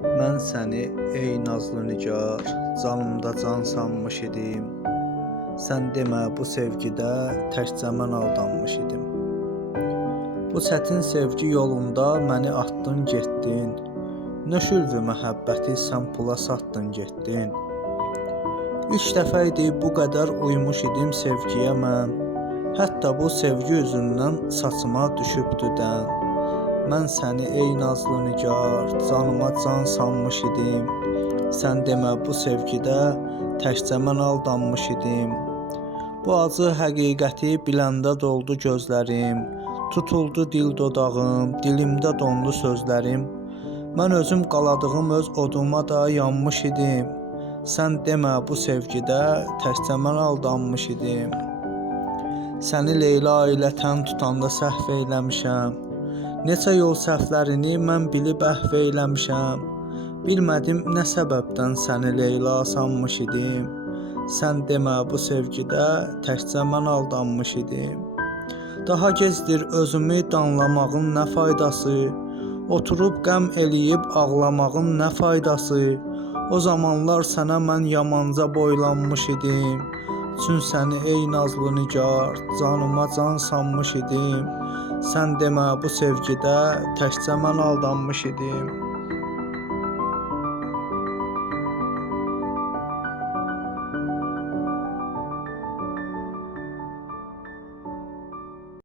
Mən səni ey nazlı nigar, canımda can sanmış idim. Sən demə bu sevgidə təkcə mən aldanmış idim. Bu çətin sevgi yolunda məni atdın, getdin. Nöşürvü məhəbbəti sən pula satdın, getdin. İlk dəfə idi bu qədər uymuş idim sevgiyə mən. Hətta bu sevgi üzündən saçıma düşübdü dən. Mən səni ey nazlı nigar, canıma can sanmış idim. Sən demə bu sevgidə təkcə mən aldanmış idim. Bu acı həqiqəti biləndə doldu gözlərim. Tutuldu dil dodağım, dilimdə dondu sözlərim. Mən özüm qaladığım öz oduma da yanmış idim. Sən demə bu sevgidə təkcə mən aldanmış idim. Səni Leyla ilə tən tutanda səhv eləmişəm. Neçə yol səhvlərini mən bilib əhv eləmişəm. Bilmədim nə səbəbdən səni Leyla sanmış idim. Sən demə bu sevgidə təkcə mən aldanmış idim. Daha gecdir özümü danlamağın nə faydası? Oturub qəm eləyib ağlamağın nə faydası? O zamanlar sənə mən yamanca boylanmış idim. Çün səni ey nazlı nigar, canıma can sanmış idim. Sən demə bu sevgidə təkcə mən aldanmış idim.